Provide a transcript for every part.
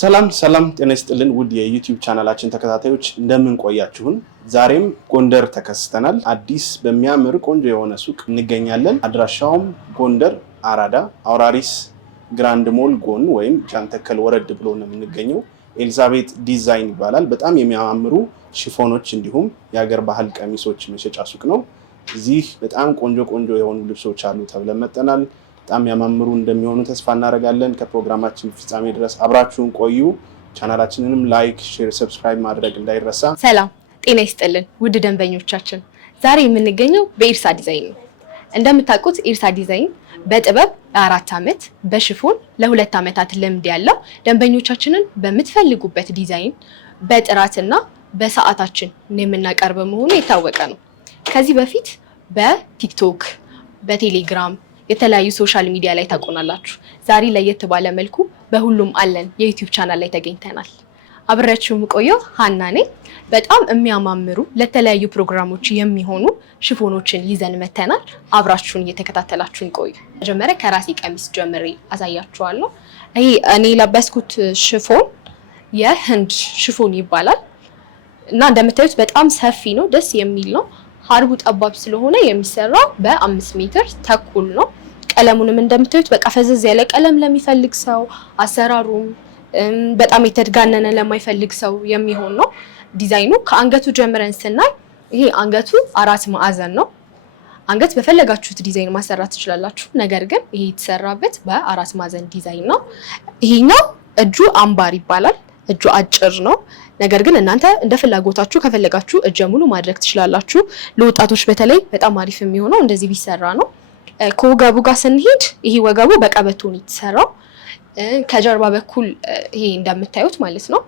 ሰላም ጤና ይስጥልን ውድ የዩቲዩብ ቻናላችን ተከታታዮች እንደምን ቆያችሁን? ዛሬም ጎንደር ተከስተናል። አዲስ በሚያምር ቆንጆ የሆነ ሱቅ እንገኛለን። አድራሻውም ጎንደር አራዳ አውራሪስ ግራንድ ሞል ጎን ወይም ጃንተከል ወረድ ብሎ ነው የምንገኘው። ኤልዛቤት ዲዛይን ይባላል። በጣም የሚያማምሩ ሽፎኖች እንዲሁም የሀገር ባህል ቀሚሶች መሸጫ ሱቅ ነው። እዚህ በጣም ቆንጆ የሆኑ ልብሶች አሉ ተብለን መጥተናል። በጣም ያማምሩ እንደሚሆኑ ተስፋ እናደርጋለን። ከፕሮግራማችን ፍጻሜ ድረስ አብራችሁን ቆዩ። ቻናላችንንም ላይክ፣ ሼር፣ ሰብስክራይብ ማድረግ እንዳይረሳ። ሰላም ጤና ይስጥልን ውድ ደንበኞቻችን፣ ዛሬ የምንገኘው በኢርሳ ዲዛይን ነው። እንደምታውቁት ኢርሳ ዲዛይን በጥበብ ለ4 ዓመት በሽፎን ለ2 ዓመታት ልምድ ያለው ደንበኞቻችንን በምትፈልጉበት ዲዛይን በጥራትና በሰዓታችን የምናቀርብ መሆኑ የታወቀ ነው። ከዚህ በፊት በቲክቶክ በቴሌግራም የተለያዩ ሶሻል ሚዲያ ላይ ታቆናላችሁ። ዛሬ ለየት ባለ መልኩ በሁሉም አለን የዩቲዩብ ቻናል ላይ ተገኝተናል። አብሬያችሁ የምቆየው ሀና ነኝ። በጣም የሚያማምሩ ለተለያዩ ፕሮግራሞች የሚሆኑ ሽፎኖችን ይዘን መተናል። አብራችሁን እየተከታተላችሁን ቆዩ። መጀመሪያ ከራሴ ቀሚስ ጀምሬ አሳያችኋለሁ። ይሄ እኔ ለበስኩት ሽፎን የህንድ ሽፎን ይባላል እና እንደምታዩት በጣም ሰፊ ነው፣ ደስ የሚል ነው። ሀርቡ ጠባብ ስለሆነ የሚሰራው በ5 ሜትር ተኩል ነው። ቀለሙንም እንደምታዩት በቃ ፈዘዝ ያለ ቀለም ለሚፈልግ ሰው፣ አሰራሩም በጣም የተጋነነ ለማይፈልግ ሰው የሚሆን ነው። ዲዛይኑ ከአንገቱ ጀምረን ስናይ ይሄ አንገቱ 4 ማዕዘን ነው። አንገት በፈለጋችሁት ዲዛይን ማሰራት ትችላላችሁ። ነገር ግን ይሄ የተሰራበት በ4 ማዕዘን ዲዛይን ነው። ይሄኛው እጁ አምባር ይባላል። እጁ አጭር ነው። ነገር ግን እናንተ እንደ ፍላጎታችሁ ከፈለጋችሁ እጀ ሙሉ ማድረግ ትችላላችሁ። ለወጣቶች በተለይ በጣም አሪፍ የሚሆነው እንደዚህ ቢሰራ ነው። ከወገቡ ጋር ስንሄድ ይሄ ወገቡ በቀበቶ ነው የተሰራው። ከጀርባ በኩል ይሄ እንደምታዩት ማለት ነው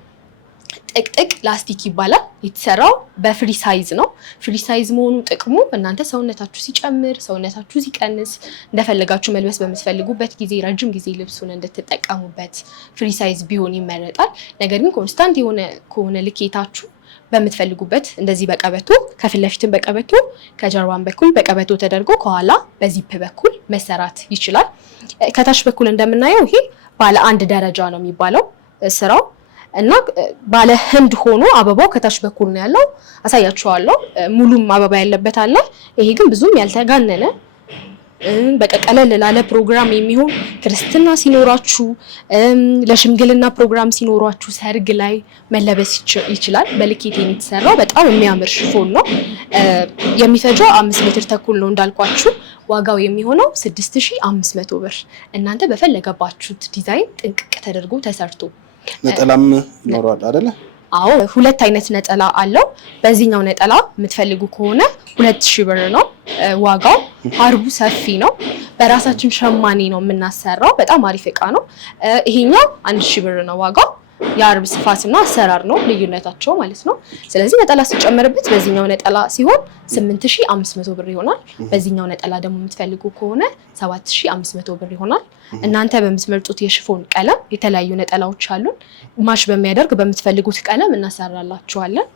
ጥቅጥቅ ላስቲክ ይባላል። የተሰራው በፍሪ ሳይዝ ነው። ፍሪ ሳይዝ መሆኑ ጥቅሙ እናንተ ሰውነታችሁ ሲጨምር፣ ሰውነታችሁ ሲቀንስ እንደፈለጋችሁ መልበስ በምትፈልጉበት ጊዜ ረጅም ጊዜ ልብሱን እንድትጠቀሙበት ፍሪ ሳይዝ ቢሆን ይመረጣል። ነገር ግን ኮንስታንት የሆነ ከሆነ ልኬታችሁ በምትፈልጉበት እንደዚህ በቀበቶ ከፊት ለፊትም በቀበቶ ከጀርባም በኩል በቀበቶ ተደርጎ ከኋላ በዚፕ በኩል መሰራት ይችላል። ከታች በኩል እንደምናየው ይሄ ባለ 1 ደረጃ ነው የሚባለው ስራው እና ባለ ህንድ ሆኖ አበባው ከታች በኩል ነው ያለው። አሳያችኋለሁ። ሙሉም አበባ ያለበት አለ። ይሄ ግን ብዙም ያልተጋነነ በቃ ቀለል ላለ ፕሮግራም የሚሆን ክርስትና ሲኖራችሁ፣ ለሽምግልና ፕሮግራም ሲኖራችሁ፣ ሰርግ ላይ መለበስ ይችላል። በልኬት የተሰራው በጣም የሚያምር ሽፎን ነው። የሚፈጀው 5 ሜትር ተኩል ነው እንዳልኳችሁ። ዋጋው የሚሆነው 6500 ብር። እናንተ በፈለገባችሁት ዲዛይን ጥንቅቅ ተደርጎ ተሰርቶ ነጠላም ይኖራል አይደለ? አዎ 2 አይነት ነጠላ አለው። በዚህኛው ነጠላ የምትፈልጉ ከሆነ 2000 ብር ነው ዋጋው። ሀርቡ ሰፊ ነው። በራሳችን ሸማኔ ነው የምናሰራው። በጣም አሪፍ እቃ ነው። ይሄኛው 1000 ብር ነው ዋጋው። የአርብ ስፋትና አሰራር ነው ልዩነታቸው ማለት ነው። ስለዚህ ነጠላ ሲጨመርበት በዚህኛው ነጠላ ሲሆን 8500 ብር ይሆናል። በዚህኛው ነጠላ ደግሞ የምትፈልጉ ከሆነ 7500 ብር ይሆናል። እናንተ በምትመርጡት የሽፎን ቀለም የተለያዩ ነጠላዎች አሉን። ማሽ በሚያደርግ በምትፈልጉት ቀለም እናሰራላችኋለን።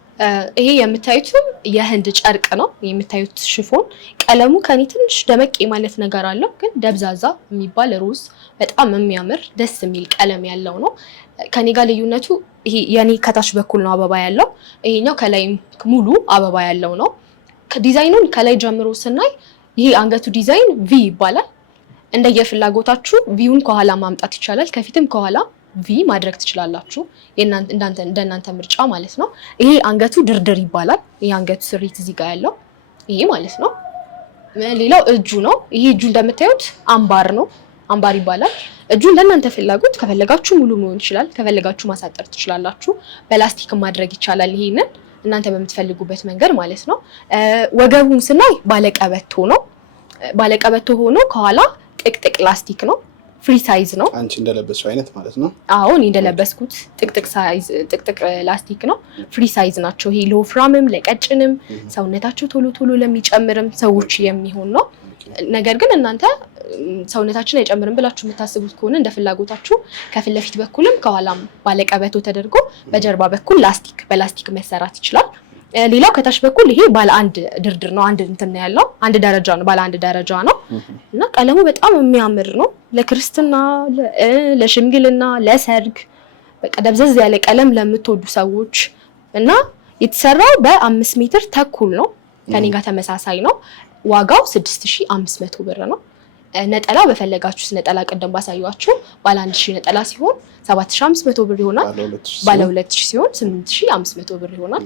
ይሄ የምታዩትም የህንድ ጨርቅ ነው። የምታዩት ሽፎን ቀለሙ ከኔ ትንሽ ደመቅ ማለት ነገር አለው፣ ግን ደብዛዛ የሚባል ሮዝ በጣም የሚያምር ደስ የሚል ቀለም ያለው ነው። ከኔ ጋር ልዩነቱ ይሄ የኔ ከታች በኩል ነው አበባ ያለው፣ ይሄኛው ከላይ ሙሉ አበባ ያለው ነው። ዲዛይኑን ከላይ ጀምሮ ስናይ ይሄ አንገቱ ዲዛይን ቪ ይባላል። እንደየፍላጎታችሁ ቪውን ከኋላ ማምጣት ይቻላል። ከፊትም ከኋላ ቪ ማድረግ ትችላላችሁ። እንደናንተ ምርጫ ማለት ነው። ይሄ አንገቱ ድርድር ይባላል። ይሄ አንገቱ ስሪት እዚህ ጋር ያለው ይሄ ማለት ነው። ሌላው እጁ ነው። ይሄ እጁ እንደምታዩት አምባር ነው። አምባር ይባላል። እጁ እንደናንተ ፍላጎት ከፈለጋችሁ ሙሉ መሆን ይችላል። ከፈለጋችሁ ማሳጠር ትችላላችሁ። በላስቲክ ማድረግ ይቻላል። ይሄንን እናንተ በምትፈልጉበት መንገድ ማለት ነው። ወገቡን ስናይ ባለቀበቶ ነው። ባለቀበቶ ሆኖ ከኋላ ጥቅጥቅ ላስቲክ ነው። ፍሪ ሳይዝ ነው። አንቺ እንደለበስሽው አይነት ማለት ነው። አዎ እኔ እንደለበስኩት ጥቅጥቅ ላስቲክ ነው። ፍሪ ሳይዝ ናቸው። ይሄ ለወፍራምም ለቀጭንም ሰውነታቸው ቶሎ ለሚጨምርም ሰዎች የሚሆን ነው። ነገር ግን እናንተ ሰውነታችን አይጨምርም ብላችሁ የምታስቡት ከሆነ እንደ ፍላጎታችሁ ከፊት ለፊት በኩልም ከኋላም ባለቀበቶ ተደርጎ በጀርባ በኩል በላስቲክ መሰራት ይችላል። ሌላው ከታች በኩል ይሄ ባለ 1 ድርድር ነው። አንድ እንትን ያለው 1 ደረጃ ነው። ባለ 1 ደረጃ ነው እና ቀለሙ በጣም የሚያምር ነው። ለክርስትና፣ ለሽምግልና፣ ለሰርግ በቃ ደብዘዝ ያለ ቀለም ለምትወዱ ሰዎች እና የተሰራው በ5 ሜትር ተኩል ነው። ከኔ ጋር ተመሳሳይ ነው። ዋጋው 6500 ብር ነው። ነጠላ በፈለጋችሁት ነጠላ ቀደም ባሳያችሁ ባለ 1000 ነጠላ ሲሆን 7500 ብር ይሆናል። ባለ 2000 ሲሆን 8500 ብር ይሆናል።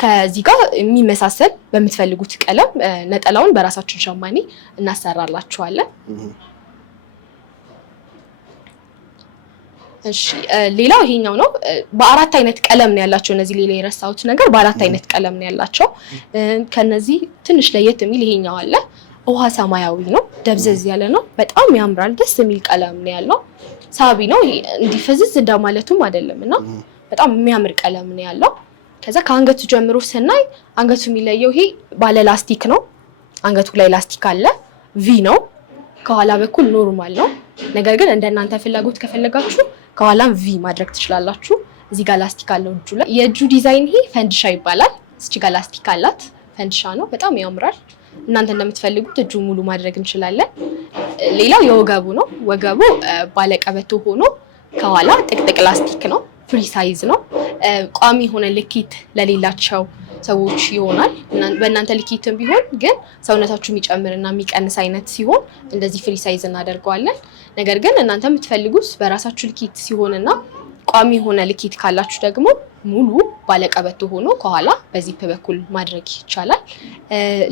ከዚህ ጋር የሚመሳሰል በምትፈልጉት ቀለም ነጠላውን በራሳችን ሸማኔ እናሰራላችኋለን። እሺ ሌላው ይሄኛው ነው። በአራት አይነት ቀለም ነው ያላቸው እነዚህ። ሌላ የረሳሁት ነገር በአራት አይነት ቀለም ነው ያላቸው። ከነዚህ ትንሽ ለየት የሚል ይሄኛው አለ። ውሃ ሰማያዊ ነው፣ ደብዘዝ ያለ ነው፣ በጣም ያምራል። ደስ የሚል ቀለም ነው ያለው። ሳቢ ነው፣ እንዲህ ፍዝዝ እንደማለቱም አይደለምና በጣም የሚያምር ቀለም ነው ያለው። ከዛ ከአንገቱ ጀምሮ ስናይ አንገቱ የሚለየው ይሄ ባለ ላስቲክ ነው። አንገቱ ላይ ላስቲክ አለ። ቪ ነው። ከኋላ በኩል ኖርማል ነው። ነገር ግን እንደናንተ ፍላጎት ከፈለጋችሁ ከኋላም ቪ ማድረግ ትችላላችሁ። እዚህ ጋር ላስቲክ አለው እጁ ላይ። የእጁ ዲዛይን ይሄ ፈንድሻ ይባላል። እዚህ ጋር ላስቲክ አላት። ፈንድሻ ነው። በጣም ያምራል። እናንተ እንደምትፈልጉት እጁ ሙሉ ማድረግ እንችላለን። ሌላው የወገቡ ነው። ወገቡ ባለቀበቶ ሆኖ ከኋላ ጥቅጥቅ ላስቲክ ነው። ፍሪ ሳይዝ ነው። ቋሚ ሆነ ልኬት ለሌላቸው ሰዎች ይሆናል። በእናንተ ልኬትም ቢሆን ግን ሰውነታችሁ የሚጨምርና የሚቀንስ አይነት ሲሆን እንደዚህ ፍሪ ሳይዝ እናደርገዋለን። ነገር ግን እናንተ የምትፈልጉት በራሳችሁ ልኬት ሲሆንና ቋሚ ሆነ ልኬት ካላችሁ ደግሞ ሙሉ ባለቀበቶ ሆኖ ከኋላ በዚፕ በኩል ማድረግ ይቻላል።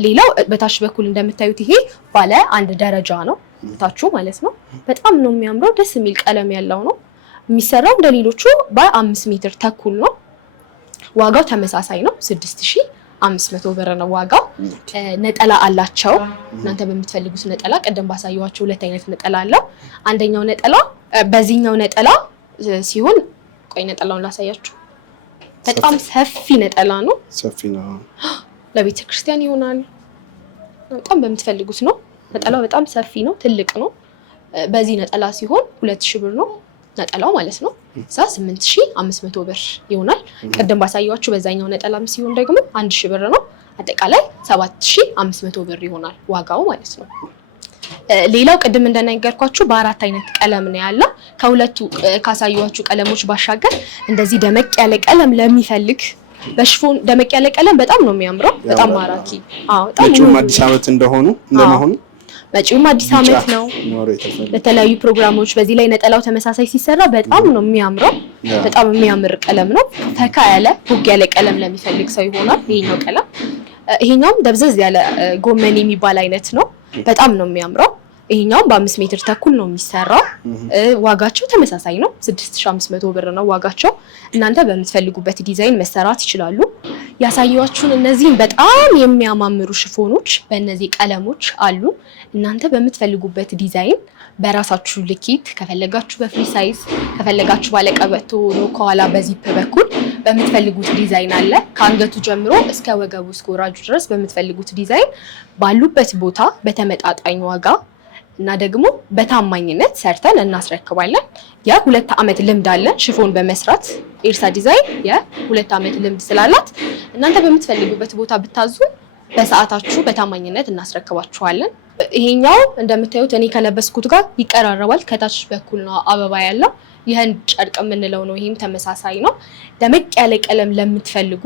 ሌላው በታች በኩል እንደምታዩት ይሄ ባለ 1 ደረጃ ነው። ታችሁ ማለት ነው። በጣም ነው የሚያምረው። ደስ የሚል ቀለም ያለው ነው። የሚሰራው እንደሌሎቹ በ5 ሜትር ተኩል ነው። ዋጋው ተመሳሳይ ነው። 6500 ብር ነው ዋጋው። ነጠላ አላቸው። እናንተ በምትፈልጉት ነጠላ ቀደም ባሳየኋችሁ 2 አይነት ነጠላ አለው። አንደኛው ነጠላ በዚህኛው ነጠላ ሲሆን ቆይ ነጠላውን ላሳያችሁ። በጣም ሰፊ ነጠላ ነው። ሰፊ ነው። ለቤተ ክርስቲያን ይሆናል። በጣም በምትፈልጉት ነው። ነጠላው በጣም ሰፊ ነው፣ ትልቅ ነው። በዚህ ነጠላ ሲሆን 2000 ብር ነው ነጠላው ማለት ነው። 8500 ብር ይሆናል። ቀደም ባሳያችሁ በዛኛው ነጠላም ሲሆን ደግሞ 1000 ብር ነው። አጠቃላይ 7500 ብር ይሆናል ዋጋው ማለት ነው። ሌላው ቅድም እንደነገርኳችሁ በአራት አይነት ቀለም ነው ያለው። ከሁለቱ ካሳያችሁ ቀለሞች ባሻገር እንደዚህ ደመቅ ያለ ቀለም ለሚፈልግ በሽፎን ደመቅ ያለ ቀለም በጣም ነው የሚያምረው። በጣም ማራኪ። በጣም አዲስ ዓመት እንደመሆኑ መጪውም አዲስ ዓመት ነው። ለተለያዩ ፕሮግራሞች በዚህ ላይ ነጠላው ተመሳሳይ ሲሰራ በጣም ነው የሚያምረው። በጣም የሚያምር ቀለም ነው። ፈካ ያለ ቦግ ያለ ቀለም ለሚፈልግ ሰው ይሆናል ይሄኛው ቀለም። ይሄኛውም ደብዘዝ ያለ ጎመን የሚባል አይነት ነው። በጣም ነው የሚያምረው። ይሄኛውም በ5 ሜትር ተኩል ነው የሚሰራው። ዋጋቸው ተመሳሳይ ነው። 6500 ብር ነው ዋጋቸው። እናንተ በምትፈልጉበት ዲዛይን መሰራት ይችላሉ። ያሳያችሁን እነዚህን በጣም የሚያማምሩ ሽፎኖች በእነዚህ ቀለሞች አሉ። እናንተ በምትፈልጉበት ዲዛይን በራሳችሁ ልኬት ከፈለጋችሁ በፍሪ ሳይዝ ከፈለጋችሁ ባለቀበቶ ሆኖ ከኋላ በዚፕ በኩል በምትፈልጉት ዲዛይን አለ። ከአንገቱ ጀምሮ እስከ ወገቡ እስከ ወራጁ ድረስ በምትፈልጉት ዲዛይን ባሉበት ቦታ በተመጣጣኝ ዋጋ እና ደግሞ በታማኝነት ሰርተን እናስረክባለን። የ2 ዓመት ልምድ አለን ሽፎን በመስራት ኤርሳ ዲዛይን የ2 ዓመት ልምድ ስላላት እናንተ በምትፈልጉበት ቦታ ብታዙ በሰዓታችሁ በታማኝነት እናስረክባችኋለን። ይሄኛው እንደምታዩት እኔ ከለበስኩት ጋር ይቀራረባል። ከታች በኩል ነው አበባ ያለው። ይሄን ጨርቅ የምንለው ነው። ይሄም ተመሳሳይ ነው። ደመቅ ያለ ቀለም ለምትፈልጉ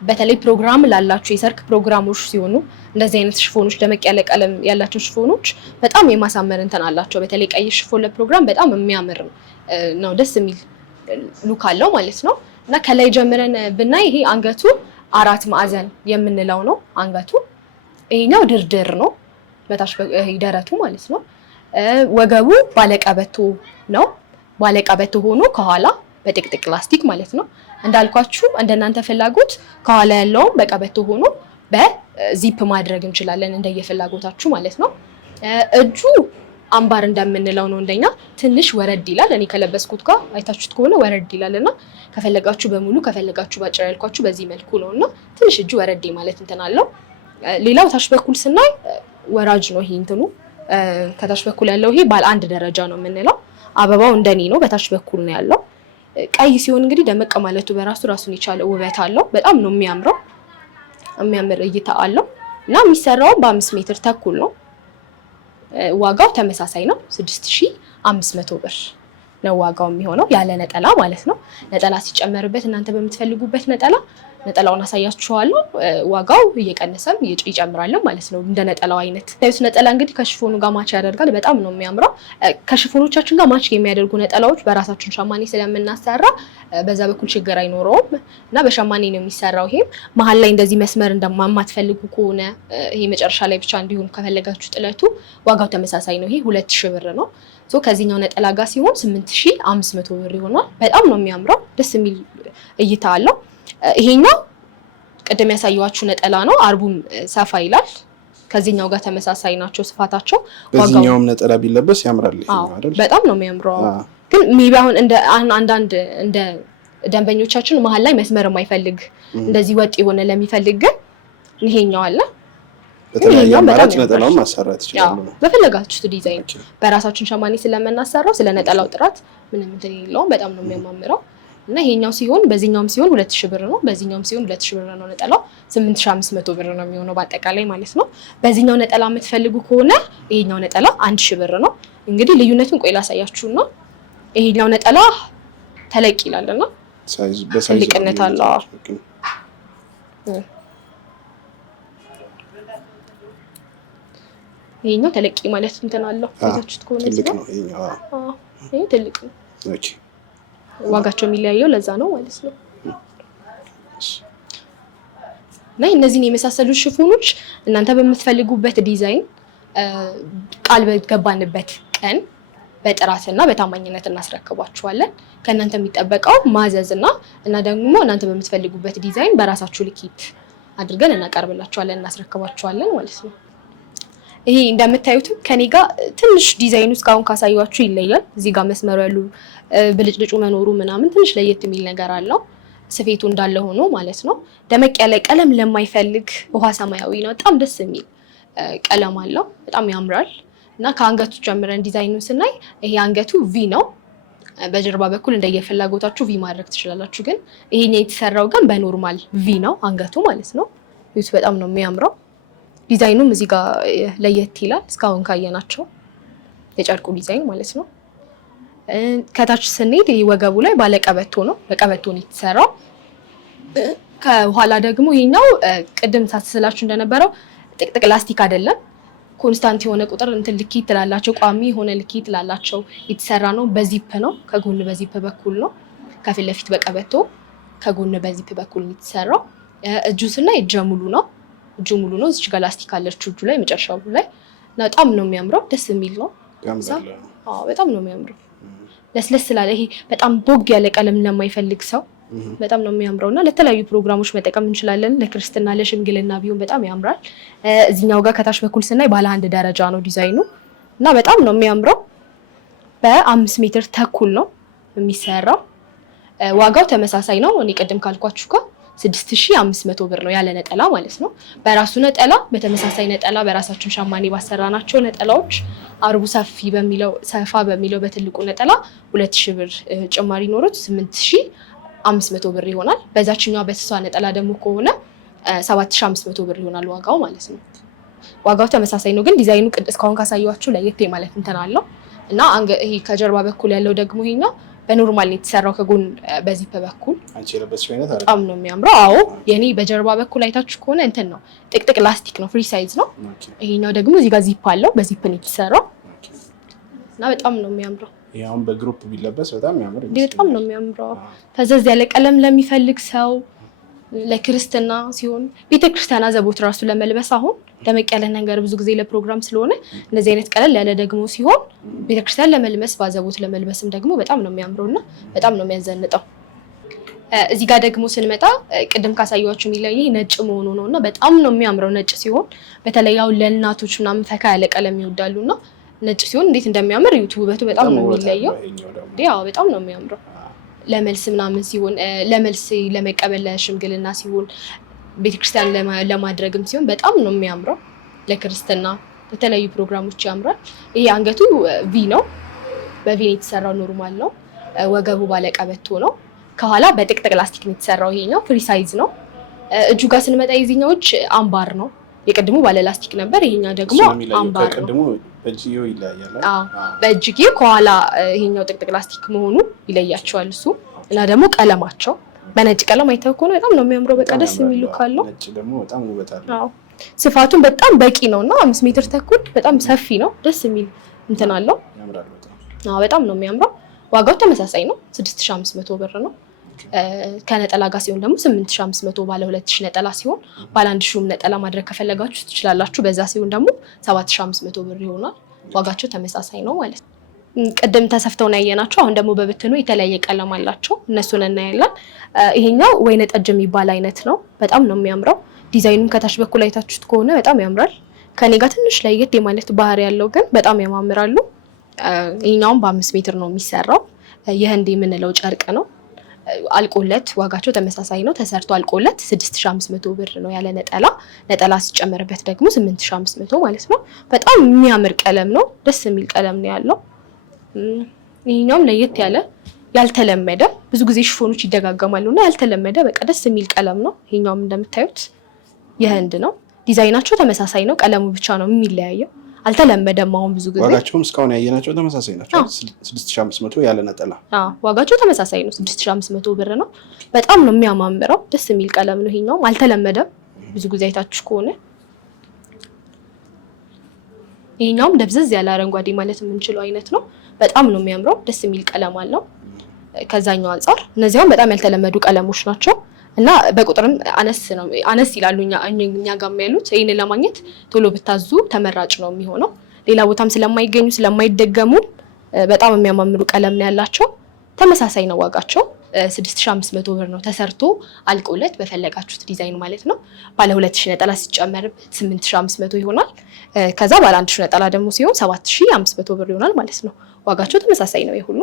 በተለይ ፕሮግራም ላላችሁ የሰርክ ፕሮግራሞች ሲሆኑ እንደዚህ አይነት ሽፎኖች ደመቅ ያለ ቀለም ያላቸው ሽፎኖች በጣም የማሳመር እንትን አላቸው። በተለይ ቀይ ሽፎን ለፕሮግራም በጣም የሚያምር ነው። ደስ የሚል ሉክ አለው ማለት ነው። እና ከላይ ጀምረን ብናይ ይሄ አንገቱ 4 ማዕዘን የምንለው ነው አንገቱ። ይሄኛው ድርድር ነው በታች ደረቱ ማለት ነው። ወገቡ ባለቀበቶ ነው። ባለቀበቶ ሆኖ ከኋላ በጥቅጥቅ ላስቲክ ማለት ነው። እንዳልኳችሁ እንደናንተ ፍላጎት ከኋላ ያለውን በቀበቶ ሆኖ በዚፕ ማድረግ እንችላለን እንደየፍላጎታችሁ ማለት ነው። እጁ አምባር እንደምንለው ነው። እንደኛ ትንሽ ወረድ ይላል። እኔ ከለበስኩት ጋር አይታችሁት ከሆነ ወረድ ይላልና ከፈለጋችሁ በሙሉ ከፈለጋችሁ ባጭር ያልኳችሁ በዚህ መልኩ ነውና ትንሽ እጁ ወረድ ማለት እንትን አለው። ሌላው ታች በኩል ስናይ ወራጅ ነው። ይሄ እንትኑ ከታች በኩል ያለው ይሄ ባለ 1 ደረጃ ነው የምንለው። አበባው እንደኔ ነው በታች በኩል ነው ያለው። ቀይ ሲሆን እንግዲህ ደመቅ ማለቱ በራሱ ራሱን የቻለ ውበት አለው። በጣም ነው የሚያምረው። የሚያምር እይታ አለው እና የሚሰራው በ5 ሜትር ተኩል ነው። ዋጋው ተመሳሳይ ነው። 6500 ብር ነው ዋጋው የሚሆነው ያለ ነጠላ ማለት ነው። ነጠላ ሲጨመርበት እናንተ በምትፈልጉበት ነጠላውን አሳያችኋለሁ። ዋጋው እየቀነሰም ይጨምራል ማለት ነው እንደ ነጠላው አይነት። ታዩት ነጠላ እንግዲህ ከሽፎኑ ጋር ማች ያደርጋል። በጣም ነው የሚያምረው። ከሽፎኖቻችን ጋር ማች የሚያደርጉ ነጠላዎች በራሳችን ሸማኔ ስለምናሰራ በዛ በኩል ችግር አይኖረውም እና በሸማኔ ነው የሚሰራው። ይሄም መሀል ላይ እንደዚህ መስመር እንደማትፈልጉ ከሆነ ይሄ መጨረሻ ላይ ብቻ እንዲሁም ከፈለጋችሁ ጥለቱ ዋጋው ተመሳሳይ ነው። ይሄ 2000 ብር ነው። ከዚህኛው ነጠላ ጋር ሲሆን 8500 ብር ይሆናል። በጣም ነው የሚያምረው። ደስ የሚል እይታ አለው። ይሄኛው ቅድም ያሳየኋችሁ ነጠላ ነው። አርቡም ሰፋ ይላል። ከዚህኛው ጋር ተመሳሳይ ናቸው ስፋታቸው። በዚህኛውም ነጠላ ቢለበስ ያምራል አይደል? በጣም ነው የሚያምረው። ግን ሜቢ አሁን አንዳንድ እንደ ደንበኞቻችን መሀል ላይ መስመር የማይፈልግ እንደዚህ ወጥ የሆነ ለሚፈልግ ግን ይሄኛው አለ። በተለያየ አማራጭ ነጠላውን ማሰራት ይችላሉ። በፈለጋችሁት ዲዛይን በራሳችን ሸማኔ ስለምናሰራው ስለ ነጠላው ጥራት ምንም እንትን የለውም። በጣም ነው የሚያማምረው እና ይሄኛው ሲሆን በዚህኛውም ሲሆን 2000 ብር ነው። በዚህኛውም ሲሆን 2000 ብር ነው። ነጠላው 8500 ብር ነው የሚሆነው በአጠቃላይ ማለት ነው። በዚህኛው ነጠላ የምትፈልጉ ከሆነ ይሄኛው ነጠላ 1000 ብር ነው። እንግዲህ ልዩነቱን ቆይ ላሳያችሁና ይሄኛው ነጠላ ተለቅ ይላልና ትልቅነት አለው። ይሄኛው ተለቅ ማለት እንትን አለው። አይታችሁት ከሆነ ትልቅ ነው ይሄኛው። ይሄ ትልቅ ነው። ኦኬ ዋጋቸው የሚለያየው ለዛ ነው ማለት ነው። እና እነዚህን የመሳሰሉ ሽፎኖች እናንተ በምትፈልጉበት ዲዛይን ቃል በገባንበት ቀን በጥራትና በታማኝነት እናስረክባችኋለን። ከእናንተ የሚጠበቀው ማዘዝና ደግሞ እናንተ በምትፈልጉበት ዲዛይን በራሳችሁ ልኬት አድርገን እናቀርብላችኋለን፣ እናስረክባችኋለን ማለት ነው። ይሄ እንደምታዩት ከኔ ጋር ትንሽ ዲዛይኑ እስካሁን ካሳያችሁ ይለያል። እዚህ ጋር መስመሩ ያሉ ብልጭልጩ መኖሩ ምናምን ትንሽ ለየት የሚል ነገር አለው። ስፌቱ እንዳለ ሆኖ ማለት ነው። ደመቅ ያለ ቀለም ለማይፈልግ ውሃ ሰማያዊ ነው። በጣም ደስ የሚል ቀለም አለው። በጣም ያምራል። እና ከአንገቱ ጀምረን ዲዛይኑን ስናይ ይሄ አንገቱ ቪ ነው። በጀርባ በኩል እንደየፍላጎታችሁ ቪ ማድረግ ትችላላችሁ። ግን ይሄኛው የተሰራው ግን በኖርማል ቪ ነው አንገቱ ማለት ነው። ይሁት በጣም ነው የሚያምረው። ዲዛይኑም እዚህ ጋር ለየት ይላል እስካሁን ካየናቸው የጨርቁ ዲዛይን ማለት ነው። ከታች ስንሄድ ወገቡ ላይ ባለቀበቶ ነው። በቀበቶ ነው የተሰራው። ከኋላ ደግሞ ይሄኛው ቅድም ሳስላችሁ እንደነበረው ጥቅጥቅ ላስቲክ አይደለም። ኮንስታንት የሆነ ቁጥር እንትን ልኬት ላላቸው ቋሚ የሆነ ልኬት ላላቸው የተሰራ ነው። በዚፕ ነው። ከጎን በዚፕ በኩል ነው። ከፊት ለፊት በቀበቶ ከጎን በዚፕ በኩል ነው የተሰራው። እጁ ስናይ እጀ ሙሉ ነው። እጁ ሙሉ ነው። እዚህ ጋር ላስቲክ አለችው እጁ ላይ መጨረሻው ላይ በጣም ነው የሚያምረው። ደስ የሚል ነው። በጣም ነው የሚያምረው። ለስለስ ስላለ ይሄ በጣም ቦግ ያለ ቀለም ለማይፈልግ ሰው በጣም ነው የሚያምረው እና ለተለያዩ ፕሮግራሞች መጠቀም እንችላለን። ለክርስትና፣ ለሽምግልና ቢሆን በጣም ያምራል። እዚህኛው ጋር ከታች በኩል ስናይ ባለ 1 ደረጃ ነው ዲዛይኑ እና በጣም ነው የሚያምረው። በ5 ሜትር ተኩል ነው የሚሰራው። ዋጋው ተመሳሳይ ነው። እኔ ቅድም ካልኳችሁ ጋር 6500 ብር ነው ያለ ነጠላ ማለት ነው። በራሱ ነጠላ በተመሳሳይ ነጠላ በራሳችን ሸማኔ ባሰራናቸው ነጠላዎች አርቡ ሰፋ በሚለው በትልቁ ነጠላ 2000 ብር ጭማሪ ኖሮት 8500 ብር ይሆናል። በዛችኛው በስሷ ነጠላ ደግሞ ከሆነ 7500 ብር ይሆናል ዋጋው ማለት ነው። ዋጋው ተመሳሳይ ነው፣ ግን ዲዛይኑ እስካሁን ካሳየኋችሁ ለየት ማለት እንትን አለው እና ይሄ ከጀርባ በኩል ያለው ደግሞ ይሄኛው በኖርማል ነው የተሰራው። ከጎን በዚፕ በኩል አንቺ የለበስሽው አይነት አይደል? በጣም ነው የሚያምረው። አዎ የኔ በጀርባ በኩል አይታችሁ ከሆነ እንትን ነው ጥቅጥቅ ላስቲክ ነው፣ ፍሪ ሳይዝ ነው። ይሄኛው ደግሞ እዚህ ጋር ዚፕ አለው፣ በዚፕ ነው የተሰራው እና በጣም ነው የሚያምረው። ያው በግሩፕ ቢለበስ በጣም ያምር ይመስላል። በጣም ነው የሚያምረው። ፈዘዝ ያለ ቀለም ለሚፈልግ ሰው ለክርስትና ሲሆን ቤተክርስቲያን አዘቦት ራሱ ለመልበስ አሁን ደመቅ ያለ ነገር ብዙ ጊዜ ለፕሮግራም ስለሆነ እነዚህ አይነት ቀለል ያለ ደግሞ ሲሆን ቤተክርስቲያን ለመልበስ ባዘቦት ለመልበስም ደግሞ በጣም ነው የሚያምረውና በጣም ነው የሚያዘንጠው። እዚህ ጋር ደግሞ ስንመጣ ቅድም ካሳያችሁ የሚለይ ነጭ መሆኑ ነውና በጣም ነው የሚያምረው። ነጭ ሲሆን በተለይ ያው ለእናቶች ምናምን ፈካ ያለ ቀለም ይወዳሉና ነጭ ሲሆን እንዴት እንደሚያምር ዩቲዩብ ውበቱ በጣም ነው የሚለየው። ያው በጣም ነው የሚያምረው። ለመልስ ምናምን ሲሆን ለመልስ ለመቀበል ለሽምግልና ሲሆን ቤተክርስቲያን ለማድረግም ሲሆን በጣም ነው የሚያምረው። ለክርስትና ለተለያዩ ፕሮግራሞች ያምራል። ይሄ አንገቱ ቪ ነው፣ በቪ የተሰራው ኖርማል ነው። ወገቡ ባለቀበቶ ነው። ከኋላ በጥቅጥቅ ላስቲክ ነው የተሰራው። ይሄኛው ፍሪ ሳይዝ ነው። እጁ ጋር ስንመጣ የዚህኛዎች አምባር ነው። የቀድሞ ባለ ላስቲክ ነበር። ይሄኛው ደግሞ አምባር ነው። በእጅጌው ይለያያል። በእጅጌው ከኋላ ይሄኛው ጥቅጥቅ ላስቲክ መሆኑ ይለያቸዋል እሱ እና ደግሞ ቀለማቸው በነጭ ቀለም አይተው ከሆነ በጣም ነው የሚያምረው። በቃ ደስ የሚሉ ካለው ነጭ ደግሞ በጣም ውበት አለው። ስፋቱን በጣም በቂ ነውና 5 ሜትር ተኩል በጣም ሰፊ ነው። ደስ የሚል እንትን አለው። ያምራል በጣም። በጣም ነው የሚያምረው። ዋጋው ተመሳሳይ ነው 6500 ብር ነው። ከነጠላ ጋር ሲሆን ደግሞ 8500 ባለ 2000 ነጠላ ሲሆን ባለ 1000 ነጠላ ማድረግ ከፈለጋችሁ ትችላላችሁ። በዛ ሲሆን ደግሞ 7500 ብር ይሆናል። ዋጋቸው ተመሳሳይ ነው ማለት ነው። ቅድም ተሰፍተው ነው ያየናቸው። አሁን ደግሞ በብትኑ የተለያየ ቀለም አላቸው። እነሱን እናያለን። ይሄኛው ወይነ ጠጅ የሚባል አይነት ነው። በጣም ነው የሚያምረው። ዲዛይኑም ከታች በኩል አይታችሁት ከሆነ በጣም ያምራል። ከኔ ጋር ትንሽ ለየት የማለት ባህሪ ያለው ግን በጣም ያማምራሉ። ይሄኛውም በ5 ሜትር ነው የሚሰራው። የህንድ የምንለው ጨርቅ ነው። አልቆለት ዋጋቸው ተመሳሳይ ነው። ተሰርቶ አልቆለት 6500 ብር ነው ያለ ነጠላ። ነጠላ ሲጨመርበት ደግሞ 8500 ማለት ነው። በጣም የሚያምር ቀለም ነው። ደስ የሚል ቀለም ነው ያለው። ይሄኛውም ለየት ያለ ያልተለመደ፣ ብዙ ጊዜ ሽፎኖች ይደጋገማሉና ያልተለመደ በቃ ደስ የሚል ቀለም ነው። ይሄኛውም እንደምታዩት የህንድ ነው። ዲዛይናቸው ተመሳሳይ ነው። ቀለሙ ብቻ ነው የሚለያየው። አልተለመደም። አሁን ብዙ ጊዜ ዋጋቸውም እስካሁን ያየናቸው ተመሳሳይ ናቸው። 6500 ያለ ነጠላ። ዋጋቸው ተመሳሳይ ነው። 6500 ብር ነው። በጣም ነው የሚያማምረው። ደስ የሚል ቀለም ነው። ይሄኛውም አልተለመደም። ብዙ ጊዜ አይታችሁ ከሆነ ይሄኛውም ደብዘዝ ያለ አረንጓዴ ማለት የምንችለው አይነት ነው። በጣም ነው የሚያምረው። ደስ የሚል ቀለም አለው። ከዛኛው አንፃር እነዚያውም በጣም ያልተለመዱ ቀለሞች ናቸው እና በቁጥርም አነስ ይላሉ። እኛ ጋር ያሉት ይሄንን ለማግኘት ቶሎ ብታዙ ተመራጭ ነው የሚሆነው። ሌላ ቦታም ስለማይገኙ ስለማይደገሙ በጣም የሚያማምሩ ቀለም ነው ያላቸው። ተመሳሳይ ነው ዋጋቸው 6500 ብር ነው። ተሰርቶ አልቆለት በፈለጋችሁት ዲዛይን ማለት ነው። ባለ 2000 ነጠላ ሲጨመር 8500 ይሆናል። ከዛ ባለ 1000 ነጠላ ደግሞ ሲሆን 7500 ብር ይሆናል ማለት ነው። ዋጋቸው ተመሳሳይ ነው የሁሉ።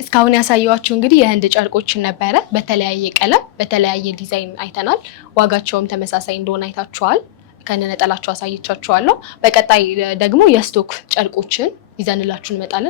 እስካሁን ያሳየኋችሁ እንግዲህ የህንድ ጨርቆችን ነበረ። በተለያየ ቀለም በተለያየ ዲዛይን አይተናል። ዋጋቸውም ተመሳሳይ እንደሆነ አይታችኋል። ከነጠላቸው አሳይቻችኋለሁ። በቀጣይ ደግሞ የስቶክ ጨርቆችን ይዘንላችሁ እንመጣለን።